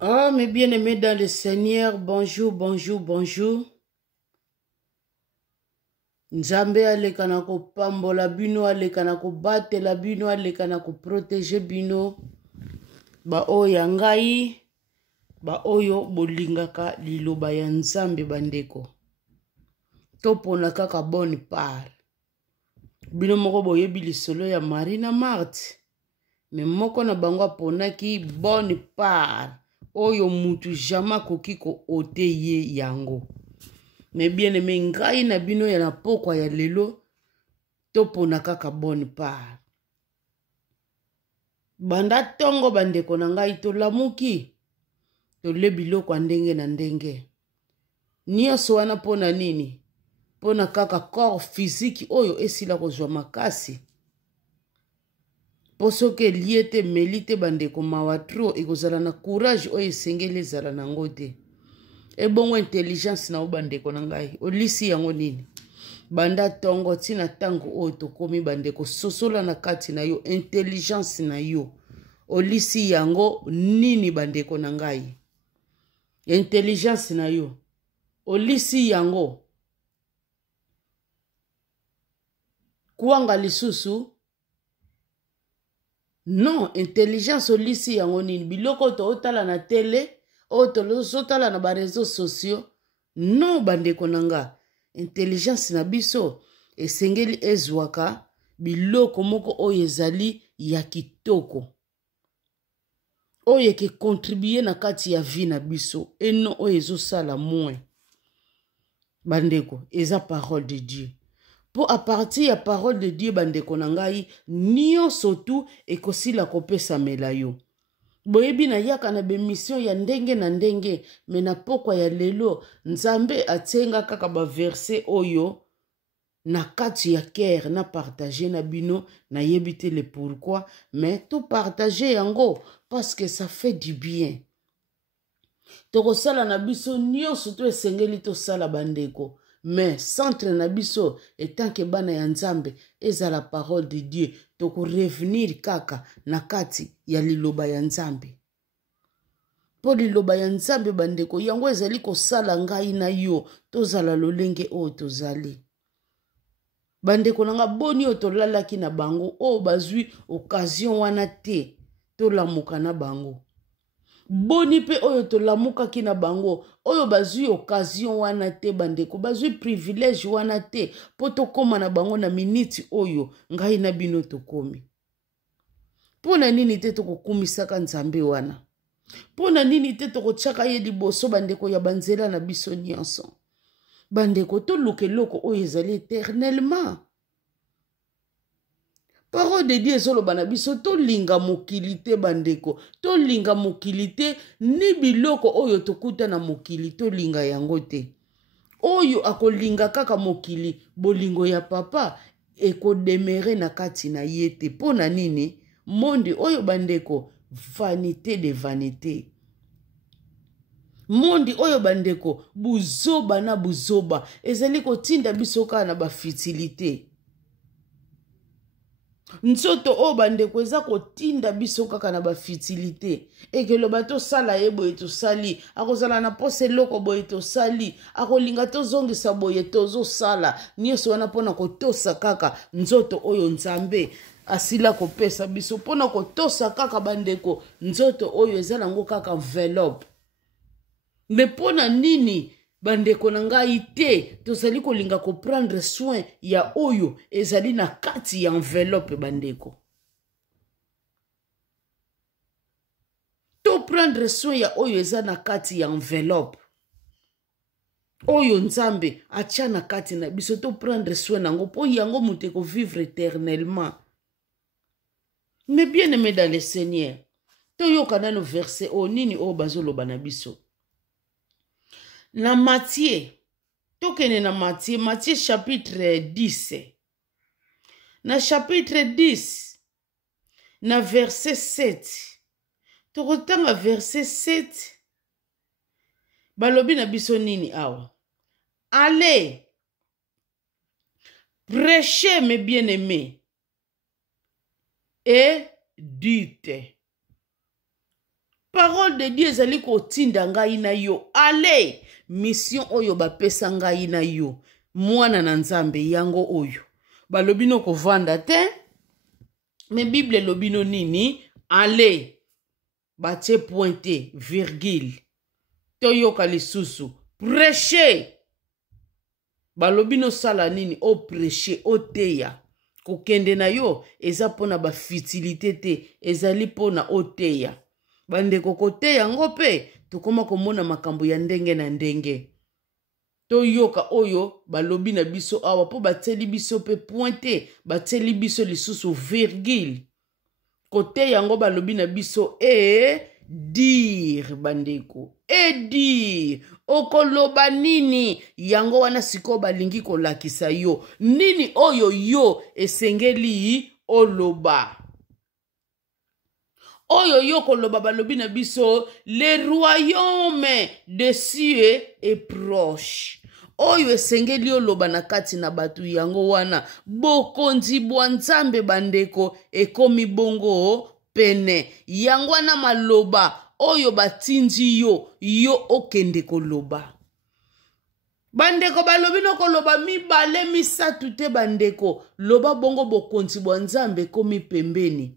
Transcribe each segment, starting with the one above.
Oh, mes bien-aimés dans le Seigneur, bonjour, bonjour, bonjour. Nzambe aleka na kopambola bino, aleka na kobatela bino, aleka na koprotege bino. Ba oyo ngai, ba oyo bolingaka liloba ya Nzambe bandeko. Topona kaka bonne part. Bino moko boyebi lisolo ya Marie na Marthe. Me moko na bango aponaki bonne part. Oyo mutu jama koki ko ote ye yango. Me bien aimé ngai na bino ya na pokwa ya lelo topona kaka bonne part. Banda tongo bandeko na ngai tolamuki tole biloko ya ndenge na ndenge. Nyonso wana pona nini? Pona kaka corps physique oyo esila kozwa makasi. Posoke liete melite bandeko mawatro ekozala na courage oyo esengeli ezala nango te. Ebongo intelligence na bandeko na ngai. Olisi yango nini? Banda tongo tina tango oyo tokomi bandeko sosola na kati na yo intelligence na yo. Olisi yango nini bandeko na ngai? Intelligence na yo. Olisi yango. Kuanga lisusu? Non, intelligence olisi yango nini? Biloko to otala na tele, otala na ba réseaux sociaux. Non bandeko nanga. Intelligence na biso esengeli ezwaka biloko moko oyo ezali ya kitoko. Oyo ke contribuer na kati ya vie na biso. Eno oyo ezosala moins. Bandeko, eza parole de Dieu. Pour à partir ya parole de Dieu bandeko na ngai, nyonso tu ekosila kopesa mela yo. Boyebi na yaka na bemission ya ndenge na ndenge, me na pokwa ya lelo, Nzambe atenga kaka ba verset oyo, na kati ya cœur na partager na bino, na yebite le pourquoi, mais tout partager yango, parce que ça fait du bien. Toko sala na biso, nyonso tu esengeli to sala bandeko. Mais centre na biso etant que bana ya Nzambe eza la parole de Dieu toko revenir kaka na kati ya liloba ya Nzambe. Po liloba ya Nzambe bandeko yango ezali ko sala ngai na yo tozala lolenge o tozali. Bandeko nanga boni o tolalaki na bango o bazwi occasion wana te tolamuka na bango. Boni pe oyo tolamuka ki na bango, oyo bazui occasion wana te bandeko, bazui privilège wana te, po tokoma na bango na miniti oyo, ngai na bino tokomi. Pona nini te toko kumisaka Nzambe wana? Pona nini te toko tshaka ye liboso bandeko ya banzela na biso nyonso? Bandeko to luke loko oyo ezali éternellement. Parole de Dieu ezoloba na biso to linga mokili te bandeko, to linga mokili te ni biloko oyo tokuta na mokili to linga yango te. Oyo akolinga kaka mokili bolingo ya papa ekodemere na kati na ye te. Pona nini? Monde oyo bandeko vanité de vanité. Monde oyo bandeko buzoba na buzoba ezali kotinda biso kaka na ba futilité. Nzoto o bandeko eza kotinda biso kaka na ba futilité. Ekelo bato sala ye boye to sali, akozala na pose loko boye to sali, akolinga to zongisa boye tozo sala, nyonso wana pona kotosa kaka nzoto oyo Nzambe asila kopesa biso pona kotosa kaka bandeko nzoto oyo eza nango kaka enveloppe. Me pona nini bandeko na ngai te tozali kolinga ko prendre soin ya oyo ezali na kati ya enveloppe bandeko. To prendre soin ya oyo eza na kati ya enveloppe. Oyo Nzambe atia na kati na biso to prendre soin nango po yango muteko vivre éternellement. Mais bien aimé dans le Seigneur, to yoka na no verset o nini o bazoloba na biso. Na Matthieu, tokene na Matthieu, Matthieu chapitre 10. Na chapitre 10, na verset 7. Tokotanga verset 7. Balobi na biso nini awa? Allez, prêchez mes bien-aimés et dites. Parole de Dieu ezali kotinda ngai na yo. Allez, mission oyo bapesa ngai na yo. Mwana na nzambe yango oyo. Balobino kovanda te. Me Bible lobino nini? Allez. Batie pointe, virgule. Toyoka lisusu. Prêcher. Balobino sala nini? O prêcher, o teya. Kokende na yo, eza pona ba futilité te. Ezali pona o teya. Bandeko koteya ngo pe, tokoma komona makambo ya ndenge na ndenge. Toyoka oyo, balobi na biso awa, po bateli biso pe pointe, bateli biso lisusu virgule. Kote yango balobi na biso dire bandeko. Dire. Okoloba nini yango wana siko balingi kolakisa yo. Nini oyo yo esengeli oloba. Oyo yo koloba balobi na biso le royaume des cieux est proche. Oyo esengeli oloba na kati na batu yango wana bokonzi bwa nzambe bandeko ekomi bongo pene. Yango wana maloba oyo batinzi yo okende koloba. Bandeko balobi no koloba mibale misatu te bandeko. Loba bongo bokonzi bwa nzambe ekomi pembeni.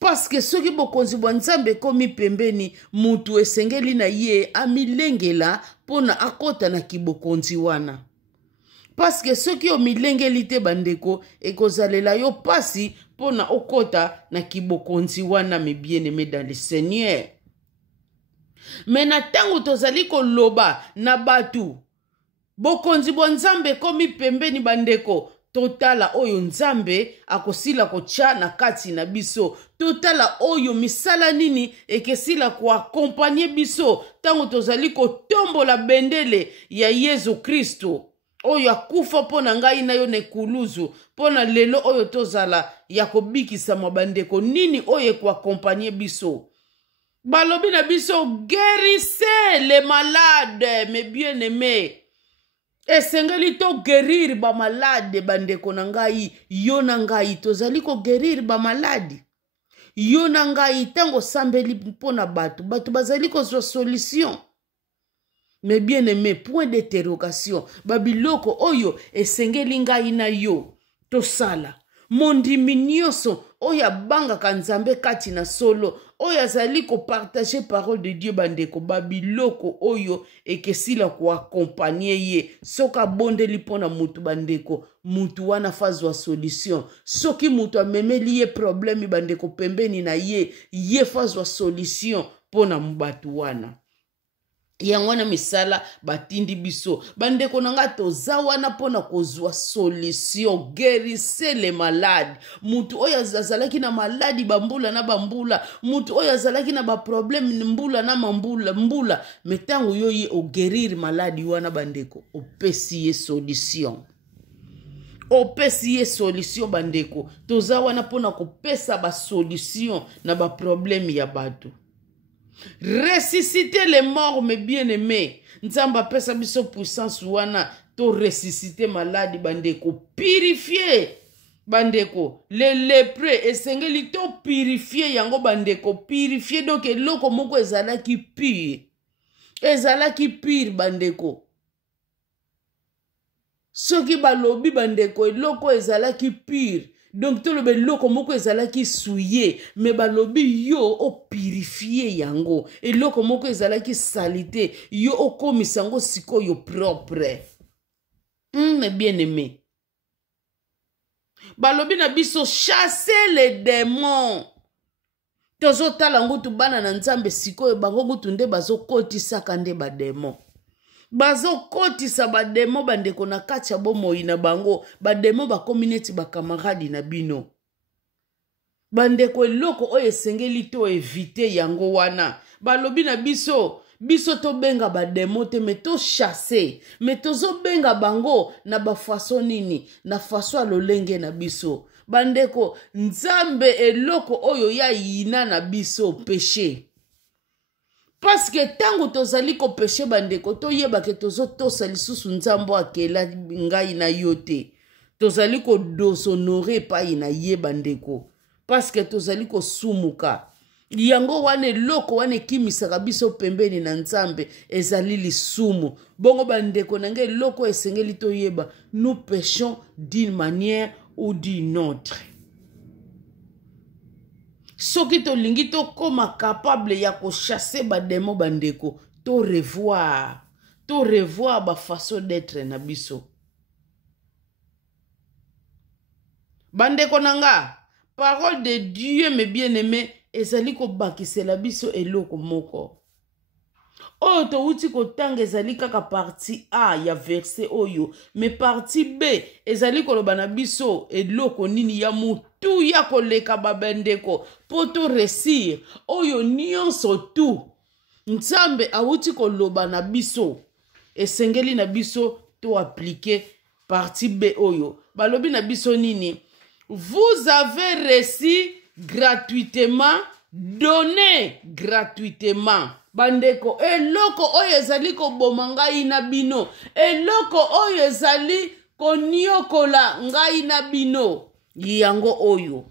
Parce que soki bokonzi bwa nzambe komi pembeni, mutu esengeli na ye amilengela pona akota na kibokonzi wana. Parce que soki omilengeli te bandeko, ekozalela yo pasi pona okota na kibokonzi wana, mes bien-aimés dans le Seigneur. Mais na tango tozali koloba na batu, bokonzi bwa nzambe komi pembeni bandeko, totala oyo nzambe akosila kocha na kati na biso. Totala oyo misala nini ekesila ko accompagner biso tango tozali kotombola bendele ya Yesu Kristo. Oyo akufa pona ngai na yo nekuluzu. Pona lelo oyo tozala ya kobikisa mabandeko. Nini oyo ko accompagner biso. Balobi na biso guérissez les malades, mes bien-aimés. Esengeli to guérir ba malade bandeko na ngai, yo na ngai tozali ko guérir ba malade. Yo na ngai tango sambeli pona batu bazali ko zo solution. Mais bien aimé, point d'interrogation, babiloko oyo esengeli ngai na yo tosala. Mondimi nyonso oyo abangaka nzambe kati na solo, oyo azali ko partager parole de Dieu bandeko, babiloko oyo ekesila ko accompagner ye. Soka bondeli pona mutu bandeko, mutu wana fazwa solution. Soki mutu amemeli ye problème bandeko pembeni na ye fazwa solution pona mbatu wana. Yangwana misala batindi biso bandeko nanga toza wana pona kozwa solution. Guérissez les malades. Mutu oyo azalaki na maladi bambula na bambula, mutu oyo azalaki na ba problème mbula na mbula, metango yo ye o guérir maladi wana bandeko, opesi ye solution. Opesi ye solution bandeko. Toza wana pona kopesa ba solution na ba problème ya batu. Ressusciter les morts, mes bien-aimés. Nzamba pesa biso puissance wana to ressusciter maladi bandeko. Purifier bandeko. Les lépreux esengeli to purifier yango bandeko. Purifier donc eloko moko ezalaki pire. Ezalaki pire bandeko. Soki balobi bandeko eloko ezalaki pire. Donc tout le beloko moko ezalaki souillé, mais balobi yo o purifier yango. Et loko moko ezalaki salité, yo o komisango siko yo propre. Mes bien-aimés. Balobi na biso chasser les démons. Tozo talango tu bana na nzambe siko yo bango ngutu nde bazo kotisa kande ba démon. Bazo kotisa ba demo bandeko na kati ya bomoi na bango, ba demo ba community ba camarade na bino. Bandeko eloko oyo esengeli to éviter yango wana. Balobi na biso to benga ba demo te me to chasser, me tozo benga bango na ba façon nini, na façon lolenge na biso. Bandeko nzambe eloko oyo ya yina na biso péché. Parce que tango tozali ko péché bandeko, toyeba ke tozo tosa lisusu nzambo akela ngai na yote. Tozali ko dosonore pa ina ye bandeko. Parce que tozali ko sumuka. yango wana eloko wana ekimisaka biso pembeni na nzambe ezali lisumu. Bongo bandeko na ngai eloko esengeli toyeba, nous péchons d'une manière ou d'une autre. Soki tolingi tokoma capable ya kochasser bademo bandeko, to revoir ba façon d'être na biso. Bandeko nanga, parole de Dieu mes bien-aimés, ezali ko bakisela biso eloko moko. Oyo touti kotanga ezali kaka partie A ya verset oyo, mais partie B ezali koloba na biso eloko nini ya mutu ya koleka babendeko poto resir oyo nyonso tu Nzambe awuti koloba na biso esengeli na biso to appliquer partie B oyo. Balobi na biso nini? Vous avez reçu gratuitement, donné gratuitement. Bandeko, eloko oyo ezali ko boma ngai na bino, eloko oyo ezali ko nyokola ngai na bino, yango oyo.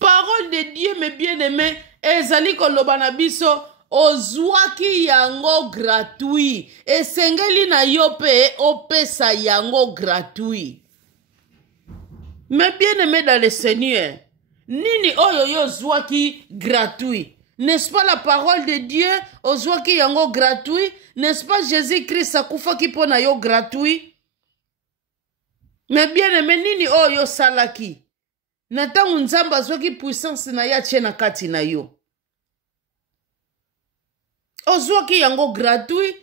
Parole de Dieu mes bien-aimés, ezali ko loba na biso ozwaki yango gratuit, esengeli na yo pe opesa yango gratuit. Mes bien-aimés dans le Seigneur, nini oyo yo zwaki gratuit? N'est-ce pas la parole de Dieu? Ozwaki yango gratuit? N'est-ce pas Jésus-Christ akufaki pona yo gratuit? Mais bien-aimé, nini oyo salaki? Natangu Nzambe azwaki puissance na ya tche na kati na yo. Ozwaki yango gratuit?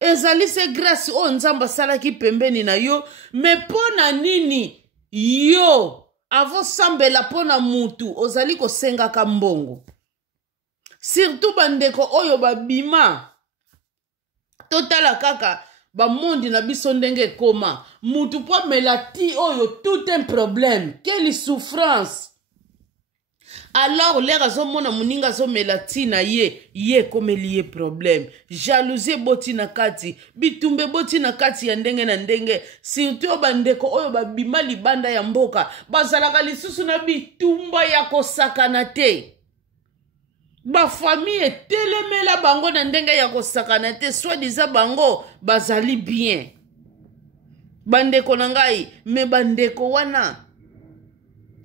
Ezali se grâce o Nzambe salaki pembeni na yo, mais pona nini yo avo sambela pona mutu ozali ko senga ka mbongo? Surtout bandeko oyo babima totala kaka ba mondi na biso ndenge koma mutu po melati oyo tout un problème, quelle souffrance. Alors l'air azomona muninga azomelati na ye komeli ye problème, jalousie boti na kati, bitumbe boti na kati ya ndenge na ndenge. Surtout bandeko oyo babima libanda ya mboka bazalaka lisusu na bitumba ya kosakana te. Ba famille etelemela bango na ndenge ya kosakana te, soi-disant bango bazali bien. Bandeko na ngai, me bandeko wana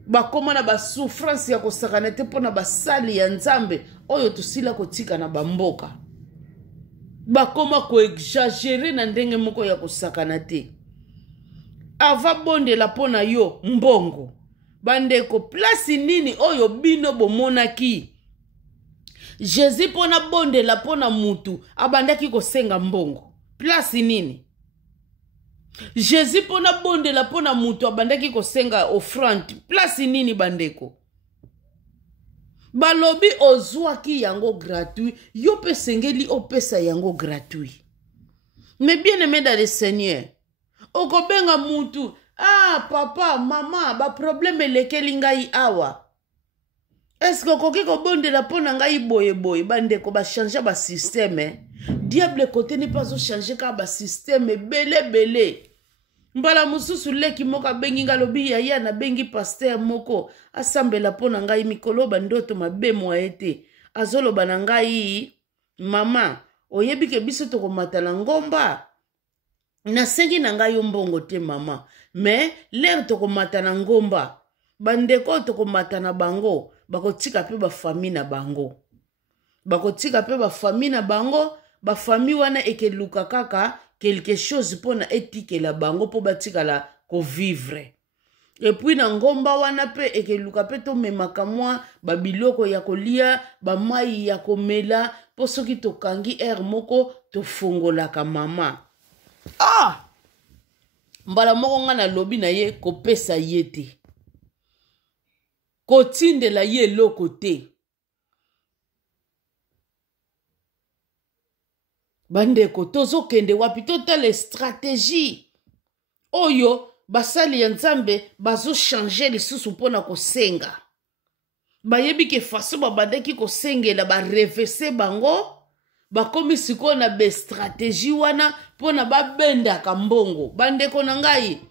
bakoma na ba souffrance ya kosakana te pona basali ya Nzambe oyo tosila kotika na bamboka. Bakoma ko exagérer na ndenge moko ya kosakana te. Ava bonde la pona yo mbongo. Bandeko, place nini oyo bino bomonaki? Jésus pona bonde la pona mutu abandaki kosenga mbongo. Place nini? Jésus pona bonde la pona mutu abandaki kosenga offrande. Place nini bandeko? Balobi ozwaki yango gratuit, yo pe sengeli opesa yango gratuit. Mais bien aimé dans le Seigneur, okobenga mutu, ah papa, maman, ba problème lekeli ngai awa. Est-ce que koki ko bonde la pona ngai boye boye bandeko ba changer ba système? Diable côté n'est pas au changer ka ba système belé. Mbala mususu leki moka bengi ngalobi ya na bengi pasteur moko asambela pona ngai mikolo bandoto mabe mwa ete azolo banangai mama oyebi ke biso to komata na ngomba na sengi na ngai mbongo te mama, mais l'air to komata na ngomba bandeko to komata na bango bakotika pe ba famille na bango, bakotika pe ba famille na bango, ba famille wana ekeluka kaka quelque chose pona etike la bango po batika la ko vivre. Et puis na ngomba wana pe ekeluka pe to memaka mwa babiloko ya kolia, ba mai ya komela po soki to kangi air moko to fongola ka mama. Ah! Mbala moko nga na lobi na ye ko pesa yete. Ko tindela ye loko te. Bandeko tozo kende wapi totale stratégie oyo basali ya Nzambe bazo changer lisusu pona kosenga. Bayebi ke faso babandeki kosengela ba reverser bango bakomi siko na be stratégie wana pona babenda ka mbongo. Bandeko na ngai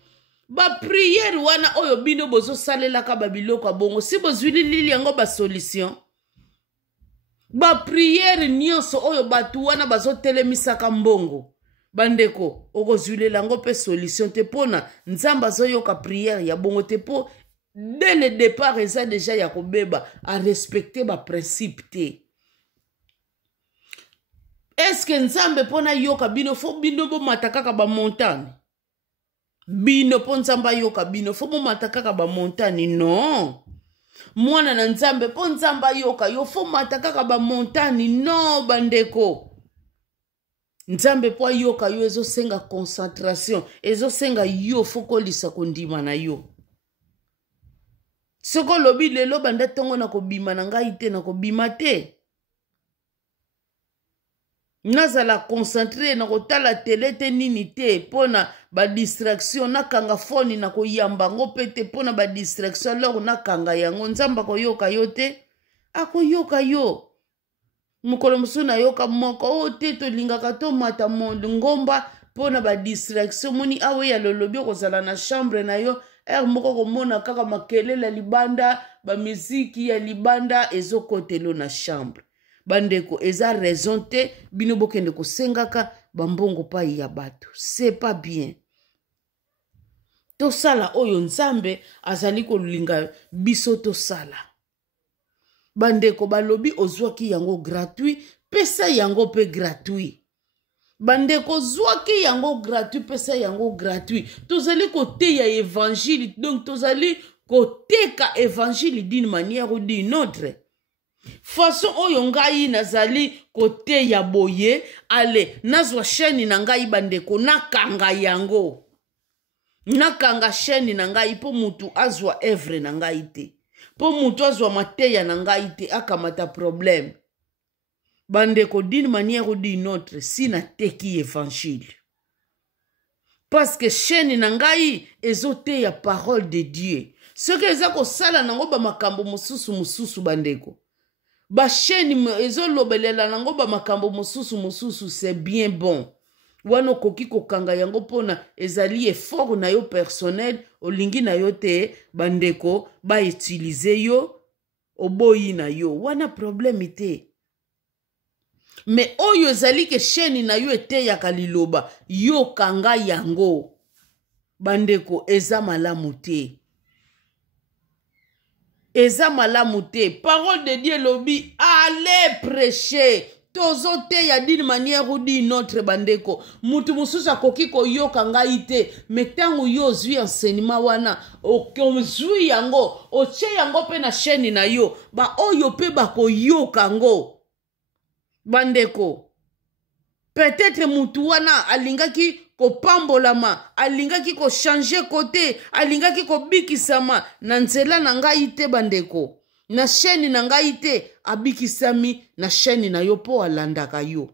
ba prière wana oyo bino bozo salelaka ba biloko bongo si bozwili lili yango ba solution ba prière nyonso oyo batu wana bazo telemisaka mbongo bandeko okozwilela yango pe solution te pona nzamba zoyoka prière ya bongo te po dès le départ eza déjà ya kobeba a respecter ba principe te. Est-ce que nzambe pona yoka bino fo bino bo matakaka ba montagne? Bino po nzamba yoka bino fo bo matakaka ba montagne? Non. Mwana na nzambe po nzamba yoka yo fo matakaka ba montagne? Non bandeko. Nzambe po yoka yo ezo senga concentration, ezo senga yo fo kolisa kondima na yo. Soko lobi lelo banda tongo na kobima na ngai te na kobima te. Nazala concentré na kotala tele te nini te pona ba distraction nakanga foni na koyamba ngo pete pona ba distraction lor nakanga yango nzamba koyoka yo te akoyoka yo mukolo musuna yoka moko o te to lingaka to mata ngomba pona ba distraction moni awe ya lolobi kozala na chambre na yo moko komona kaka makelele libanda ba muziki ya libanda ezokotelo na chambre. Bandeko eza raison te bino bokende kosengaka bambongo pa ya bato. C'est pas bien. To sala oyo nzambe azali kolinga biso to sala. Bandeko balobi ozwaki yango gratuit, pesa yango pe gratuit. Bandeko zwaki yango gratuit, pesa yango gratuit. Tozali kote ya évangile, donc tozali koteka évangile d'une manière ou d'une autre. Façon oyo ngai nazali kote ya boye ale nazwa chaîne na ngai bandeko nakanga yango nakanga chaîne na ngai po mutu azwa œuvre na ngai te po mutu azwa mateya na ngai te akamata problème bandeko d'une manière ou d'une autre si na teki évangile parce que chaîne na ngai ezote ya parole de Dieu ce que eza ko sala nango ba makambo mususu bandeko ba chaîne ezolobelela nango ba makambo mususu c'est bien bon wano koki kokanga yango pona ezali effort na yo personnel olingi na yo te bandeko ba utiliser yo oboyi na yo wana problème te mais oyo ezali ke chaîne na yo ete ya kaliloba yo kanga yango bandeko eza malamu te. Eza malamu te. Parole de Dieu lobi, allez prêcher. Tozote ya d'une manière ou d'une autre bandeko. Mutu mususa koki ko yoka ngai te. Metangu yo zui enseignement wana. Okozui yango. Oche yango pe na chaîne na yo. Ba oyo pe bako yoka ngo. Bandeko. Peut-être mutu wana alingaki ko pambolama, alingaki ko changer côté, alingaki ko bikisama, na nzela na ngai te bandeko. Na chaîne na ngai te, abikisami na chaîne na yo po alandaka yo.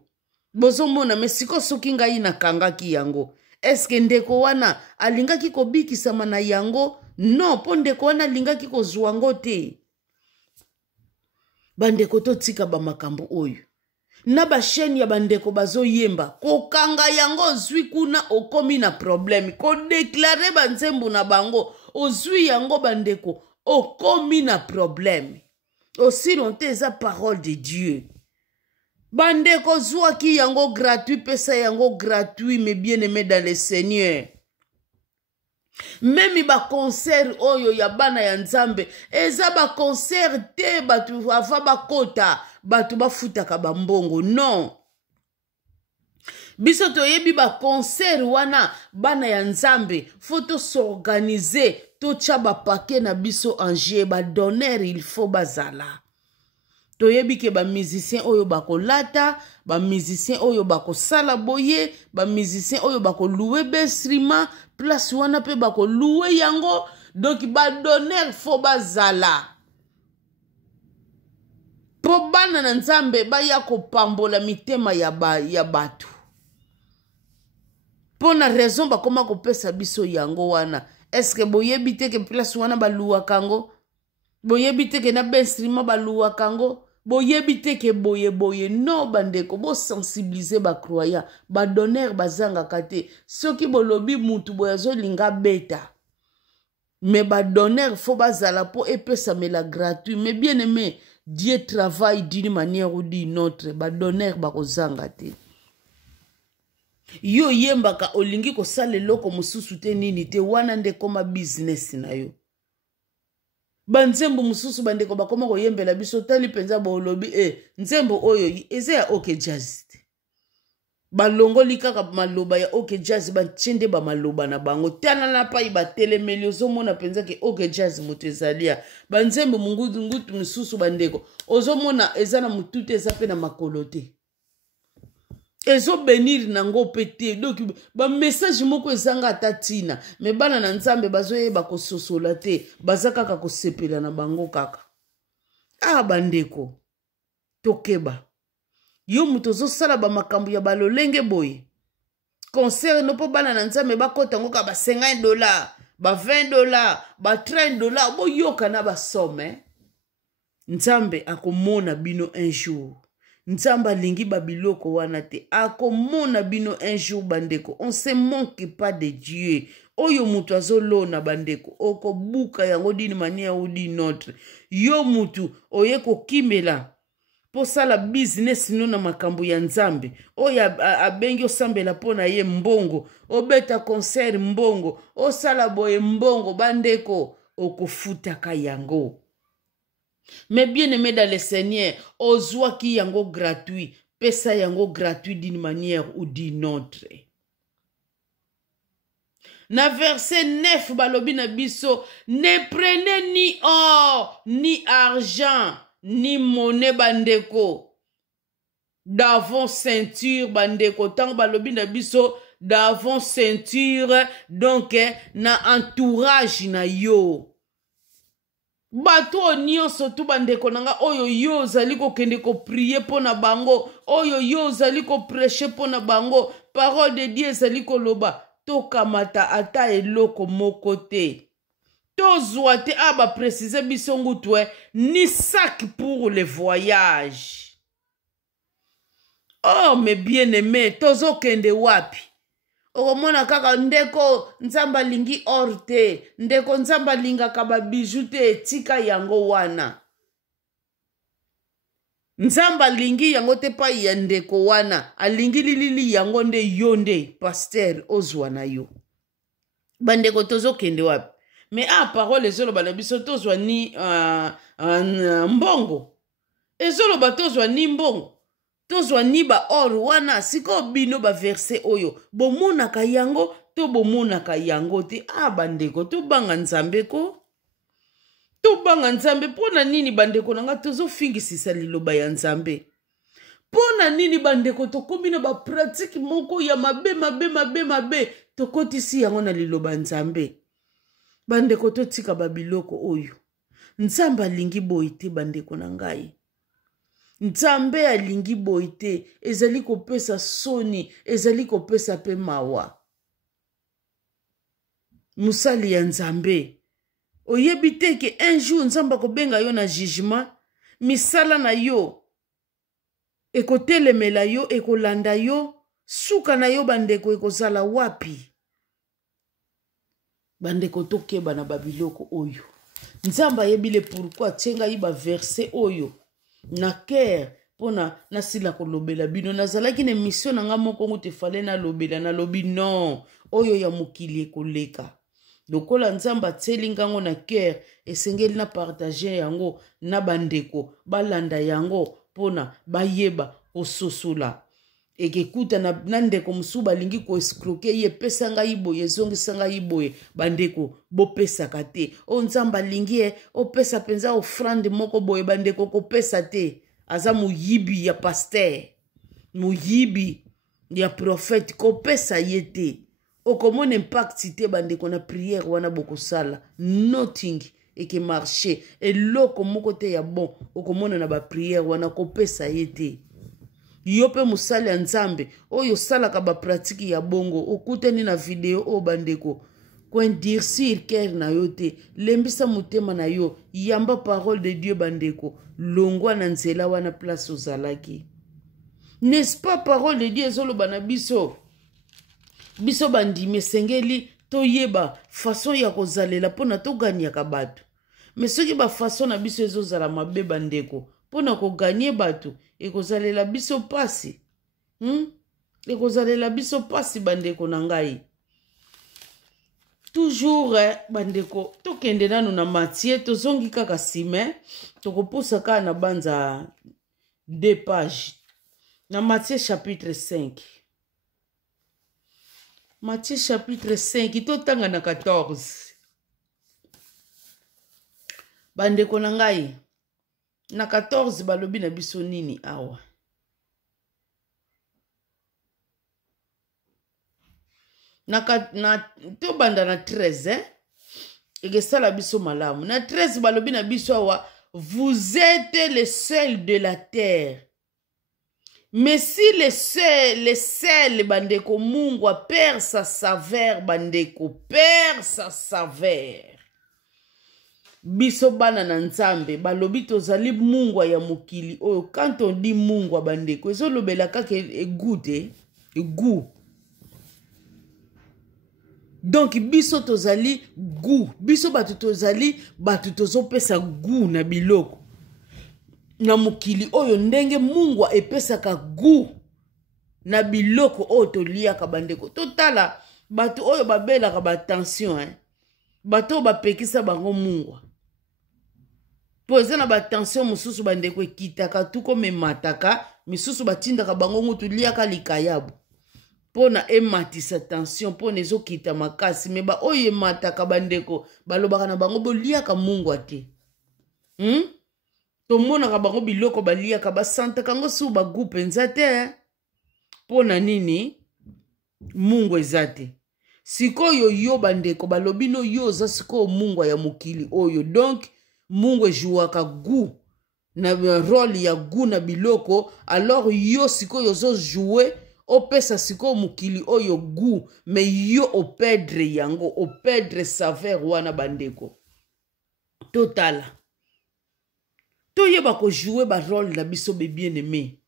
Bozo mona mesiko soki ngai na kangaki yango. Eske ndeko wana alingaki ko bikisama na yango? Non, po ndeko wana alingaki ko zwango te. Bandeko to tika ba makambo oyo. Na ba chaîne ya bandeko bazo yemba kokanga yango zwi kuna okomi na problème ko déclarer banzembo na bango ozwi yango bandeko okomi na problème aussi longtemps eza parole de Dieu bandeko zwaki yango gratuit pesa yango gratuit mes bien-aimés dans le Seigneur. Même ba concert oyo ya bana ya nzambe eza ba concert te batu ava bakota batu bafutaka bambongo non biso toyebi ba concert wana bana ya nzambe faut s'organiser to tcha ba paquet na biso anje ba donner il faut bazala toyebi ke ba musicien oyo bakolata ba musicien oyo bakosala boye ba musicien oyo bakoluwe instrument place wana pe bakoluwe yango donc ba donner faut bazala po bana na nzambe baya kopambola mitema ya batu po na raison bakoma kopesa biso yango wana est-ce que boyebi te ke place wana baluwaka yango boyebi te ke na instrument baluwaka yango boyebi te ke boye non bandeko bo sensibiliser ba croyant ba donner bazanga kate soki bolobi mutu boyazo linga beta Mais ba donner faut bazala po epesa mela gratuit. Mais bien aimé, Dieu travaille d'une manière ou d'une autre. Ba donner ba kozanga te. Yo yembaka olingi ko sale loko mususu te nini te wana nde koma business na yo. Banzembo mususu bandeko bakoma ko yembela biso tali penza bo lobi nzembo oyo eze ya OK Jazz. Balongo likaka maloba ya OK Jazz banchende ba maloba na bango tana na pa iba telemeli ozomona penza ke OK Jazz moto ezalia banzembo mungudu ngutu mususu bandeko ozomona ezana mutute eza pe na makolo te ezo benir nango pete donc ba message moko ezanga atatina me bana na nzambe bazoyeba ko sosola te bazaka kaka ko sepela na bango kaka bandeko tokeba yo muto zo sala ba makambu ya balolenge boye concert no po bana na nzambe bakota ngo ka ba $50 ba $20 ba $30 bo yoka na ba somme nzambe akomona bino un jour nzamba lingi babiloko wana te akomona bino un jour bandeko on se manque pas de Dieu oyo mutu azolona bandeko okobuka yango dini manière ou d'une autre yo mutu oye kokimela po sala business no na makambo ya nzambe oyo abengi osambela pona ye mbongo obeta concert mbongo osala boye mbongo bandeko okofutaka yango. Mais bien aimé dans le Seigneur, ozwa ki yango gratuit, pesa yango gratuit d'une manière ou d'une autre. Na verset 9, balobi na biso, ne prenez ni or, ni argent, ni monnaie bandeko. D'avant ceinture bandeko, tant balobi na biso, d'avant ceinture, donc na entourage na yo. Bato nyonso tu bandeko nanga oyo yo zali ko kende ko prier pona bango oyo yo zali ko prêcher pona bango parole de Dieu zali ko loba to kamata ata eloko moko te to zwa te aba préciser biso ngutwe ni sac pour le voyage. Oh mais bien aimé tozo kende wapi okomona kaka ndeko nzamba lingi orte ndeko nzamba linga kaba bijou te tika yango wana nzamba lingi yango te pa ya ndeko wana alingi lilili yango nde yonde pasteur ozwa na yo bandeko tozo kende wapi mais parole ezolo bana biso tozwa ni mbongo ezolo batozwa ni mbongo tozwa ni ba or wana siko bino ba verset oyo bomonaka yango to bomonaka yango te bandeko to banga nzambe ko to banga nzambe pona nini bandeko nanga tozo fingisisa liloba ya nzambe pona nini bandeko to kombina ba pratique moko ya mabe tokotisi yango na liloba nzambe bandeko to tika babiloko oyo nzambe alingi boye te bandeko na ngai nzambe alingi boye te ezali kopesa soni ezali kopesa pe mawa musali ya nzambe oyebi te ke un jour nzambe akobenga yo na jugement misala na yo ekotelemela yo ekolanda yo suka na yo bandeko ekozala wapi bandeko tokeba na babiloko oyo nzambe ayebile pourquoi atienga yi ba verset oyo na cœur pona nasila kolobela bino nazalaki na mission na nga moko ngote fale na lobela na lobi non oyo ya mokili ekoleka lokola nzamba atieli ngango na cœur esengeli na partager yango na bandeko balanda yango pona bayeba kososola ekekuta na ndeko mosusu balingi koescroke ye pesa ngai boye ezongisa ngai boye bandeko bopesaka te o nzamba alingi opesa penza offrande moko boye bandeko kopesa te aza moyibi ya pasteur moyibi ya prophète kopesa ye te okomona impact te bandeko na prière wana bokosala nothing eke marché eloko moko te ya bon okomona na ba prière wana kopesa ye te yo pe musali ya nzambe oyo salaka ba pratique ya bongo okutani na video o bandeko koindircir cœur na yo te lembisa motema na yo yamba parole de Dieu bandeko longwa na nzela wana place ozalaki n'est-ce pas parole de Dieu ezoloba na biso bandimi esengeli toyeba façon ya kozalela pona to gagner ka bato. Mais soki ba façon na biso ezozala mabe bandeko pona ko gagner bato ekozalela biso pasi. Ekozalela biso pasi bandeko na ngai. Toujours bandeko tokende nanu na Matthieu tozongi kaka sime tokopusa kaka na banza 2 pages na Matthieu chapitre 5. Matthieu chapitre 5 totanga na 14. Bandeko na ngai na 14 balobi na biso nini awa. To banda na 13 egesala biso malamu. Na 13 balobi na biso awa, vous êtes le sel de la terre. Mais si le sel bandeko mungwa perd sa saveur bandeko, perd sa saveur. Biso bana na nzambe balobi tozali mungwa ya mokili oyo. Quand on dit mungwa bandeko ezolobela kaka egute egu. Donc biso tozali goût, biso batu tozali batu tozopesa goût na biloko na mokili oyo ndenge mungwa epesaka goût na biloko oyo toliaka bandeko. Totala batu oyo babelaka ba tension bato oyo bapekisa bango mungwa po eza na ba tension mosusu bandeko ekitaka tuko memataka misusu batindaka bango ngutu liaka likayabu pona ematisa tension pona ezokita makasi. Me ba oyo emataka bandeko balobaka na bango boliaka mungwa te. Tomonaka bango biloko baliaka basantaka ngo su bagu penza te pona nini mungwa eza te. Sikoyo yo bandeko balobi no yo oza sikoyo mungwa ya mokili oyo. Donc mungwa ejuaka gu na role ya gu na biloko. Alors yo sikoyo ozo jouer opesa siko mukili oyo gu, me yo opedre yango, opedre saveur wana bandeko. Totala. Toyeba ko jouer ba rôle na biso be bien aimé.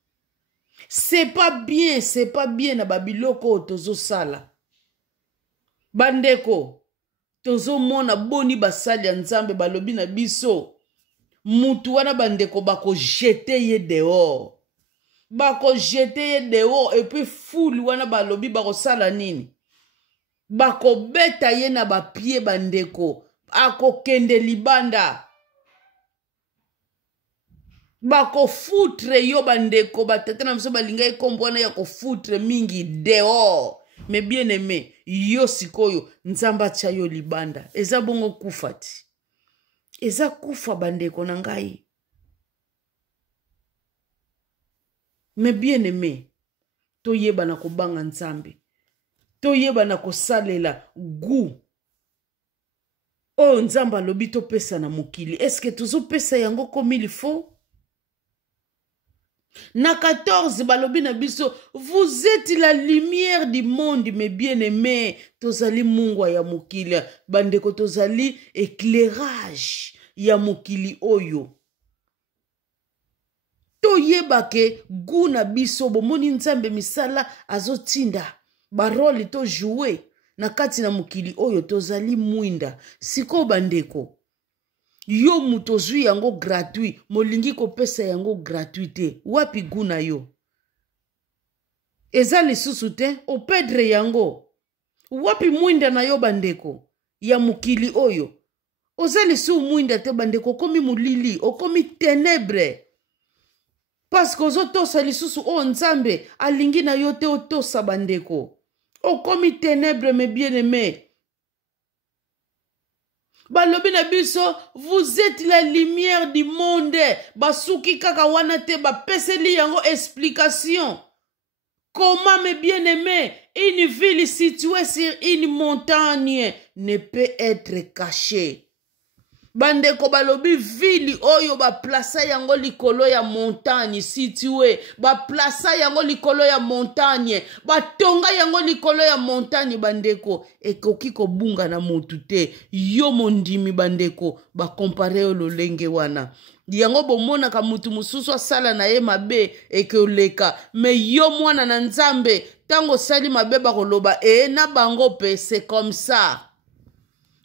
C'est pas bien na babiloko tozo sala. Bandeko, tozo mona boni basali ya nzambe balobi na biso. Mutu wana bandeko bako jeter ye dehors. Bako jeter ye dehors et puis foule wana balobi bako sala nini. Bako beta ye na ba pied bandeko. Ako kende libanda. Bako foutre yo bandeko. Batete na mso balinga ye kombwana ya ko foutre mingi dehors. Mais bien aimé, yo sikoyo nzamba tia yo libanda. Eza bongo kufati. Eza kufa bandeko na ngai. Mais bien aimé, toyeba na kobanga nzambe. Toyeba na kosalela gu. Oh nzamba lobi to pesa na mokili. Est-ce que tozo pesa yango comme il faut? Na 14 balobi na biso, vous êtes la lumière du monde, mes bien-aimés. Tozali mungwa ya mokili. Bandeko tozali éclairage ya mokili oyo. Toyeba ke gu na biso bomoni nzambe misala azotinda. Baroli to jouer na kati na mokili oyo tozali mwinda. Siko bandeko. Yo mutozwi yango gratuit. Molingi ko pesa yango gratuité. Wapi gu na yo? Eza lisusu te. Opedre yango. Wapi mwinda na yo bandeko? Ya mokili oyo. Oza lisu mwinda te bandeko. Komi mulili. Okomi ténèbre. Parce que ozo tosa lisusu o nzambe. Alingi na yo te otosa bandeko. Okomi ténèbre mes bien-aimés. Balobi na biso, vous êtes la lumière du monde. Basuki kaka wana te bapeseli yango explication. Comment mes bien-aimés, une ville située sur une montagne ne peut être cachée. Bandeko balobi ville oyo ba plaça yango likolo ya montagne situé, ba plaça yango likolo ya montagne, ba tonga yango likolo ya montagne bandeko ekoki kobunga na motu te. Yo mondimi bandeko ba comparer lolenge wana. Yango bomona ka mutu mususu asala na ye mabe ekoleka, me yo mwana na nzambe tango sali mabeba koloba na bango pe c'est comme ça.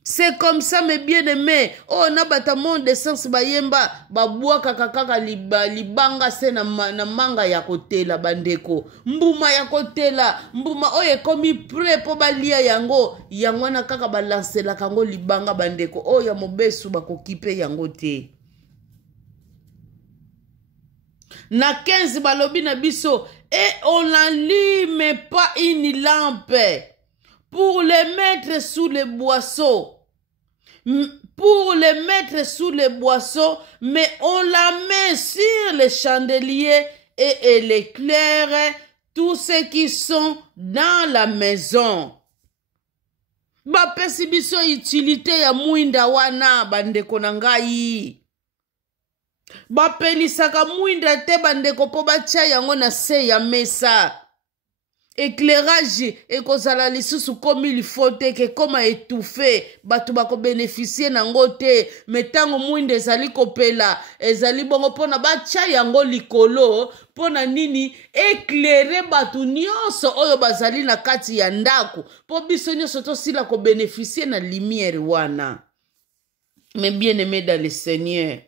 C'est comme ça mes bien-aimés. Oh na bata monde de sens bayemba babua kakaka libanga se na manga ya kotela bandeko. Mbuma ya kotela, mbuma oye komi pre po balia yango na kaka balancela kango libanga bandeko. Oh ya mobesu bakokipe yango te. Na 15 balobi na biso et on n'allume pas une lampe pour les mettre sous les boisseaux. Pour les mettre sous les boisseaux, mais on la met sur les chandeliers et elle éclaire tous ceux qui sont dans la maison. Ba pesi biso utilité ya muinda wana bandeko na ngai. Ba pelisaka muinda te bandeko po batia yango na se ya mesa. Éclairage et kozala lisusu komi lifote ke koma étouffé batu bako bénéficier nango te metango mwinde ezali kopela ezali bongo pona bacha yango likolo pona nini éclairer batu nyonso oyo bazali na kati ya ndako po biso nyonso tosila ko bénéficier na lumière wana. Mais bien aimé dans le Seigneur,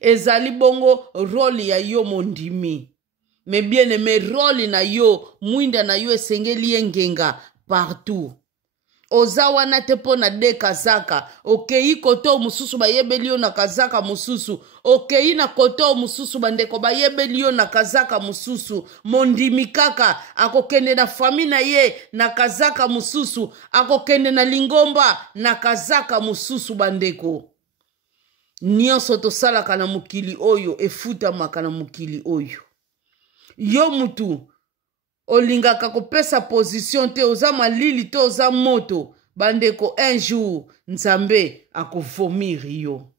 ezali bongo rôle ya yo mondimi. Mais bien aimé rôle na yo mwinda na yo esengeli yengenga partout. Ozawa na te pona de kazaka. Okei koto mususu bayebeli yo na kazaka mususu. Okei na koto mususu bandeko bayebeli yo na kazaka mususu. Mondimi kaka akokende na fami na ye na kazaka mususu. Akokende na lingomba na kazaka mususu bandeko. Nyonso tosalaka na mukili oyo efutamaka na mukili oyo. Yo mutu olingaka kopesa position te oza malili te oza moto bandeko un jour nzambe akovomir yo.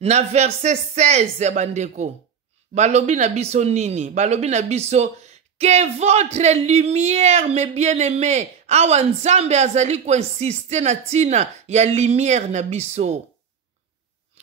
Na verset 16 bandeko balobi na biso nini? Balobi na biso que votre lumière mes bien-aimés awa nzambe azali ko insister na tina ya lumière na biso.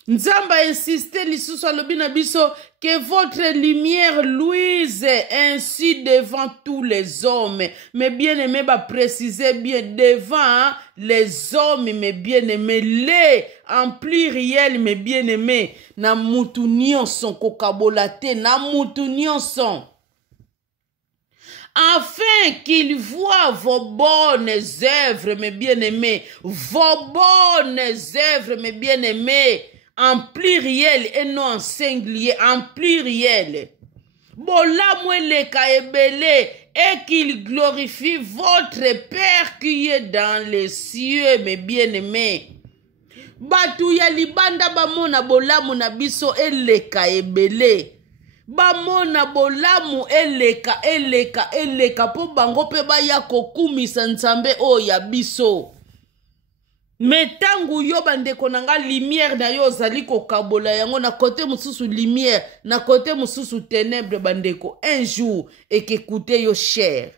Nzamba insiste lisusu alobi na biso que votre lumière luise ainsi devant tous les hommes. Mais bien aimé va préciser bien devant les hommes, mes bien aimés les en pluriel, mes bien aimés na mutu nyonso kokabolate na mutu nyonso. Afin qu'ils voient vos bonnes œuvres, mes bien-aimés, vos bonnes œuvres, mes bien-aimés, en pluriel et non en singulier, en pluriel. Bolamu eleka ebele et qu'il glorifie votre Père qui est dans les cieux, mes bien-aimés. Batu ya libanda bamona bolamu na biso eleka ebele. Bamona bolamu eleka po bango pe baya kokumisa nzambe o ya biso. Metangu yo bandeko nanga lumière na yo zali kokabola yango na côté mususu lumière na côté mususu ténèbre bandeko un jour et qu'écoutez yo cher.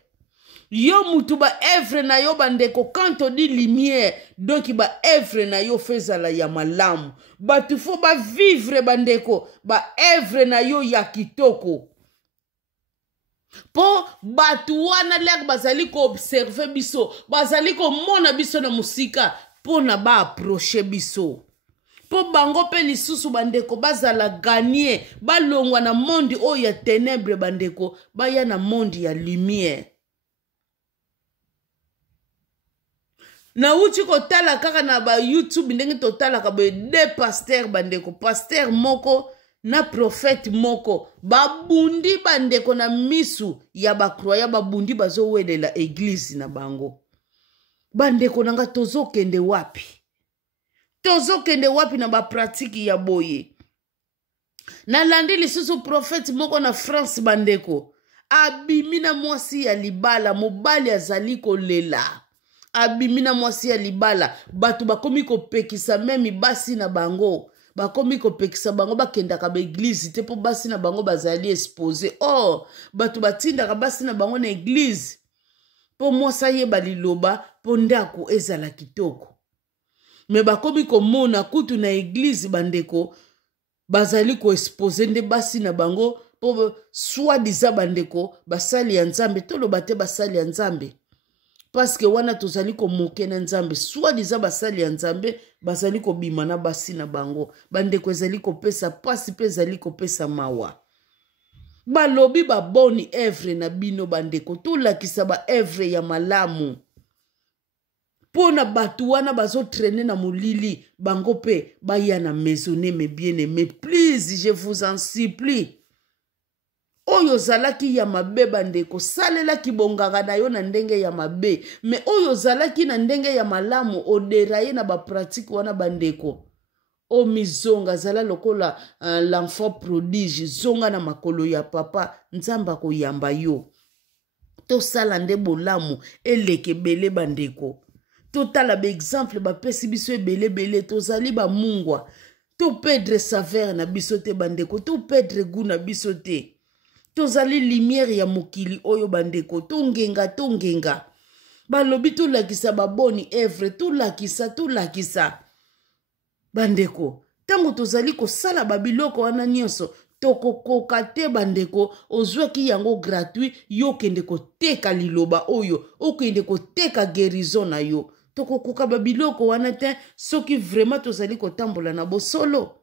Yo mutu ba œuvre na yo bandeko quand on dit lumière donc ba œuvre na yo fezala ya malamu. Batu fo ba vivre bandeko ba œuvre na yo ya kitoko. Po batu wana lek bazali ko observer biso, bazali ko mona biso na musika po na ba approcher biso. Po bango pe lisusu bandeko bazala gagner, balongwa na monde o ya ténèbre bandeko, baya na monde ya lumière. Na uchi kotala kaka na ba YouTube ndenge totala ka ba de pasteur bandeko, pasteur moko na prophète moko babundi bandeko na misu ya bakroya babundi bazo welela église na bango. Bandeko nanga tozo kende wapi? Tozo kende wapi na ba pratique ya boye? Na landi lisusu prophète moko na France bandeko abimina mwasi ya libala mobali azali kolela. Abimina mwasi ya libala batu bakomi kopekisa memi basi na bango bakomi kopekisa bango bakendaka ba église te po basi na bango bazali exposé. Oh batu batindaka basi na bango na église po mwasa ye baliloba po ndako ezala kitoko. Me bakomi komona kutu na église bandeko bazali ko exposé nde basi na bango po soi-disant bandeko basali ya nzambe toloba te basali ya nzambe parce que wana tozali komoke na nzambe soi-disant basali ya nzambe bazali kobima na basi na bango bandeko ezali kopesa pasi pe ezali kopesa mawa balobi baboni evre na bino bandeko tolakisa ba evre ya malamu pona batu wana bazotraîner na molili bango pe baya na maisonné mes bien-aimés please je vous en supplie oyo zalaki ya mabe bandeko salelaki bongaka na yo na ndenge ya mabe me oyo zalaki na ndenge ya malamu oderaye na bapratique wana bandeko o mizonga zala lokola l'enfant prodige zonga na makolo ya papa nzamba koyamba yo tosala nde bolamu elekebele bandeko totala ba exemple bapesi biso ebele tozali bamungwa to perdre saveur na biso te bandeko to perdre goût na biso te tozali lumière ya mokili oyo bandeko tongenga balobi tolakisa baboni evre tolakisa bandeko tango tozali kosala babiloko wana nyonso tokokoka te bandeko ozwaki yango gratuit yo kende koteka liloba oyo okende koteka guérison na yo tokokoka babiloko wana te soki vraiment tozali kotambola na bosolo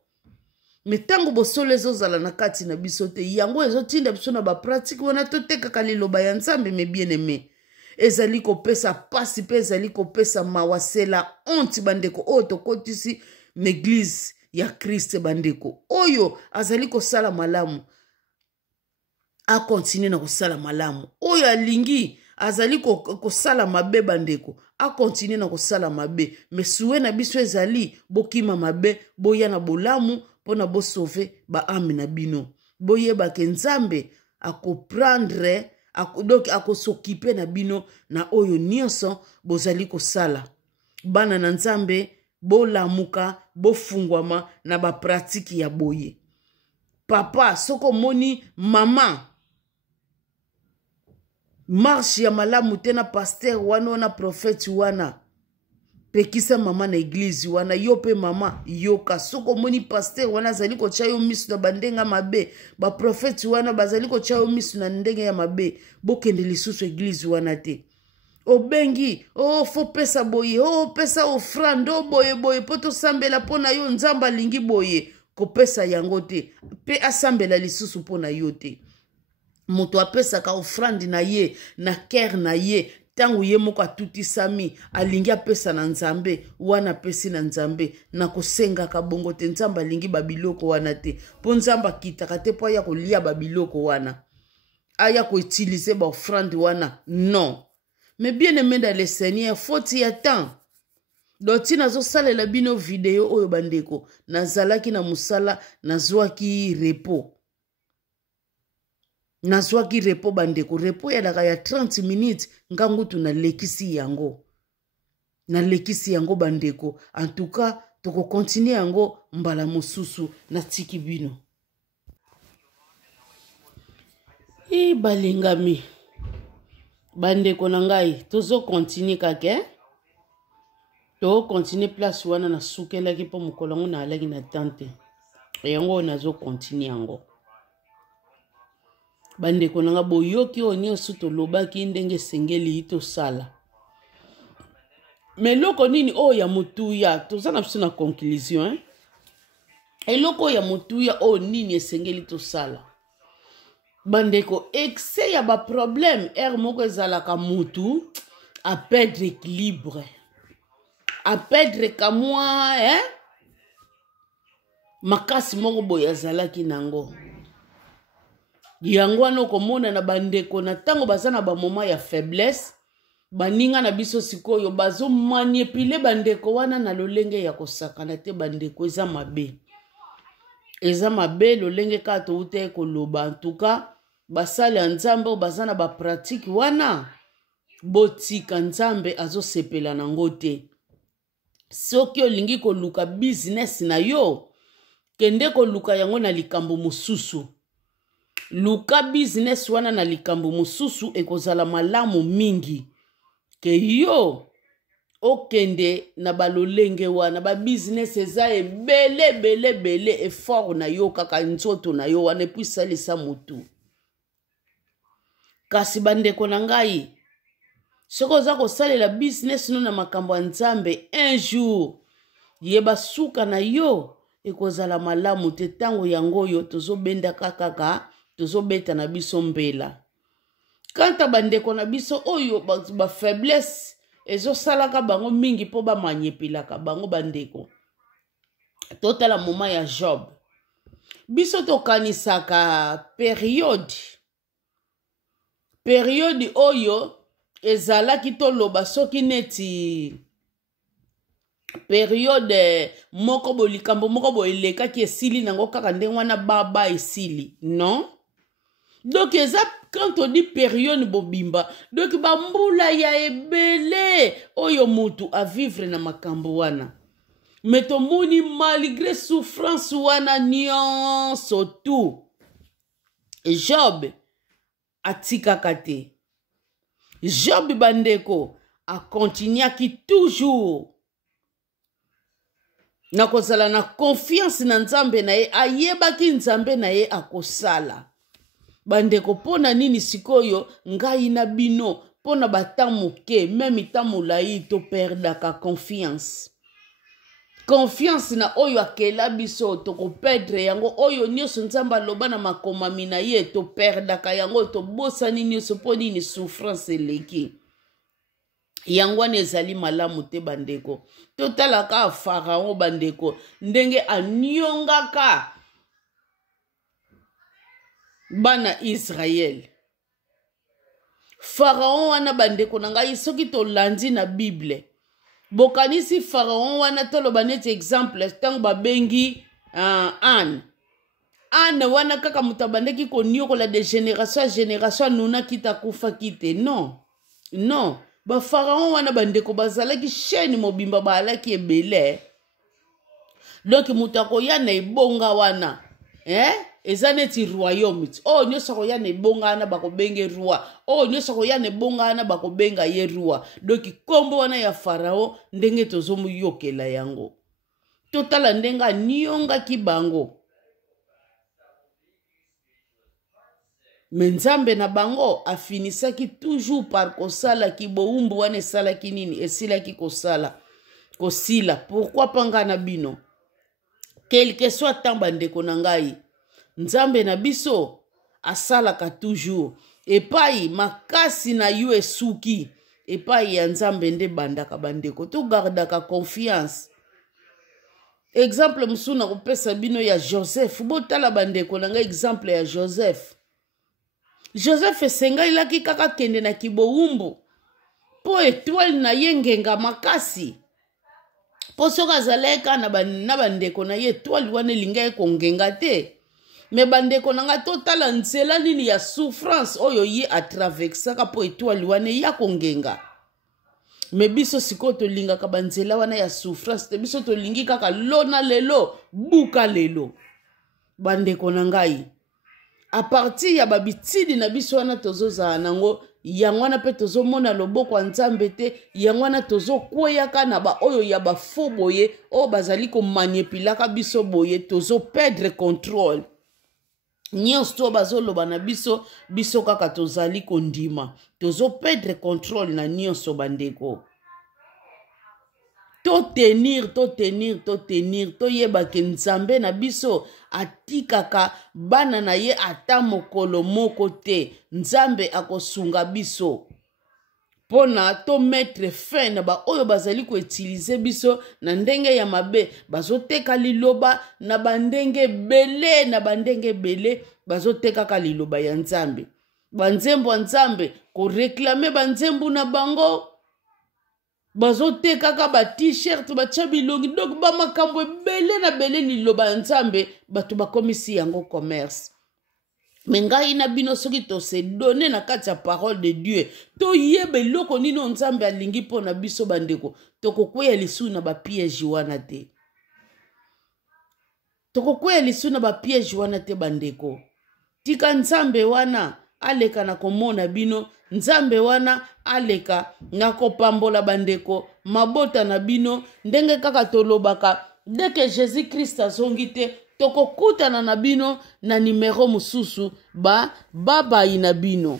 me tango bosolo ezozala na kati na biso te yango ezotinda biso na bapratique wana totekaka liloba ya nzambe me bien-aimé ezali kopesa pasi pe ezali kopesa mawa sela honte bandeko oyo tokotisi n'église ya Christ bandeko oyo azali kosala malamu a continue na kosala malamu oyo alingi azali kosala mabe bandeko a continue na kosala mabe mais suwe na biso ezali bokima mabe boya na bolamu pona bo sauver ba ame na bino boyeba ke nzambe akoprendre donc akosokipe na bino na oyo nyonso bozali kosala bana na nzambe bolamuka bofungwama na bapratiki ya boye papa soko moni mama marche ya malamu te na pasteur wana na prophète wana pekisa mama na église wana yo pe mama yoka soko moni pasteur wana azali kotia yo misu na bandenga mabe ba prophète wana bazali kotia yo misu na ndenge ya mabe bokende lisusu église wana te obengi fo pesa boye pesa offrande boye poto sambela pona yo nzamba lingi boye kopesa yango te pe asambela lisusu pona yo te moto apesaka offrande na ye na cœur na ye tango ye moko atutisami alingi apesa na nzambe wana pesi na nzambe na kosengaka bongo te nzamba lingi babiloko wana te po nzamba kitaka te po aya kolia babiloko wana aya koutilize ba offrande wana non. Mais bien aimé dans le Seigneur, faut y attendre. Doti nazo salela bino video oyo bandeko. Nazalaki na musala nazwaki repos. Nazwaki repos bandeko. Repos ya daka ya 30 minutes. Ngangu tu na lekisi yango. Na lekisi yango bandeko. En tout cas, toko continue yango mbala mosusu na tiki bino. Balingami. Bandeko na ngai tozo continue kake to continue place wana na sukelaki po mukolongo na alaki na tante yango nazo continue yango bandeko na nga boyoki onyoso to lobaki ndenge sengeli ito sala meloko nini o ya mutuya toza na biso na conclusion eloko ya mutuya o nini esengeli to sala bandeko excès ya ba problème moko ezalaka mutu a perdre équilibre a perdre kamwa makasi moko boye azalaki nango yango wana okomona na bandeko na tango baza na ba moment ya faiblesse baninga na biso sikoyo bazo manipule bandeko wana na lolenge ya kosakana te bandeko eza mabe lolenge ka to ute koloba en tout cas basali ya nzambe baza na ba pratique wana botika nzambe azosepela nango te soki olingi koluka business na yo kende koluka yango na likambo mosusu luka business wana na likambo mosusu ekozala malamu mingi ke yo okende na balolenge wana ba business eza ebele effort na yo kaka nzoto na yo wana epuis salisa mutu. Kasi bandeko na ngai soko za kosalela business no na makambo ya Nzambe un jour yeba suka na yo ekozala malamu te tango yango yo tozobenda kaka tozobeta na biso mbela. Kanta bandeko na biso oyo ba faiblesse ezosalaka bango mingi po ba manyepilaka bango bandeko. Totala moma ya Job. Biso tokanisaka periode oyo ezalaki toloba soki neti periode moko bolikambo moko boelekaki esili nango kaka ndenge wana baba esili. Non? Donc eza quand on dit période bobimba, donc bambula ya ebele oyo mutu a vivre na makambo wana. Mais tomoni malgré souffrance wana nyonso tout, Job atikaka te. Job bandeko a continuaki toujours na kozala na confiance na Nzambe na ye, ayebaki Nzambe na ye akosala. Bandeko pona nini sikoyo ngai na bino pona batamuke meme tamulai to perdaka confiance. Confiance na oyo akela biso to ko perdre yango oyo nyonso Nzamba loba na makomami na ye to perdaka yango to bosani nyonso poni ni souffrance eleki. Yango ezali malamu te bandeko. Totalaka Pharaon bandeko ndenge anyongaka bana Israel. Pharaon wana bandeko na ngai soki to landi na Bible. Bokanisi Pharaon wana toloba neti exemple tango babengi Anne. Anne wana kaka mutabandeki konyokola de génération à génération nuna kita kufa kite. Non. Non. Ba Pharaon wana bandeko bazalaki chaîne mobimba balaki ebele. Donc mutako ya na ebonga wana. Eza neti royaume. Oh nyoso ko ya na ebonga wana bakobenge roi. Oh nyoso ko ya na ebonga wana bakobenga ye roi. Donc kombo wana ya Pharaon ndenge tozomu yokela yango. Totala ndenga nionga kibango. Nzambe na bango afinisaki toujours par kosala ki boumbu wana esala ki nini esila ki kosala kosila. Pourquoi panga na bino quel que soit temps bandeko na ngai Nzambe na biso asalaka toujours epai makasi na yo esuki epai ya Nzambe nde bandaka bandeko to gardaka confiance. Exemple musuna kopesa bino ya Joseph botala bandeko na ngai exemple ya Joseph esenga ilaki kaka kende na kiboumbu po étoile na ye ngenga makasi po soka zaleka na bandeko na ye étoile wana elinga ye kongenga te. Me bandeko na nga totala nzela nini ya souffrance oyo ye atraversaka po étoile wana ya kongenga. Me biso siko tolingaka banzela wana ya souffrance te biso tolingi kaka lona lelo buka lelo. Bandeko na ngai a partir ya babitidi na biso wana tozoza nango yango wana pe tozomona loboko ya Nzambe te yango wana tozokweyaka na ba oyo ya bafo boye o bazali ko manipulaka biso boye tozo perdre contrôle. Nyonso to bazoloba na biso kaka tozali kondima tozo perdre contrôle na nyonso bandeko. To tenir to yeba ke Nzambe na biso atikaka bana na ye ata mokolo moko te. Nzambe akosunga biso pona to mettre fin na ba oyo bazali ko utiliser biso na ndenge ya mabe bazoteka liloba na bandenge bele bazoteka ka liloba ya Nzambe. Banzembo ya Nzambe ko réclamer banzembo na bango bazoteka ka ba t-shirt ba chabilongi donc ba makambo ebele na bele liloba ya Nzambe bato bakomisi yango commerce. Mengai na bino soki to se donner na kati ya parole de Dieu to yebe loko nino Nzambe alingi po na biso bandeko tokokweya lisu na ba piège wana te. Tokokweya lisu na ba piège wana te bandeko. Tika Nzambe wana aleka na komona bino nzambe wana aleka na kopambola bandeko mabota na bino ndenge kaka tolobaka deke Jésus Christ azongi te tokokutana na bino na numero mususu babayi na bino.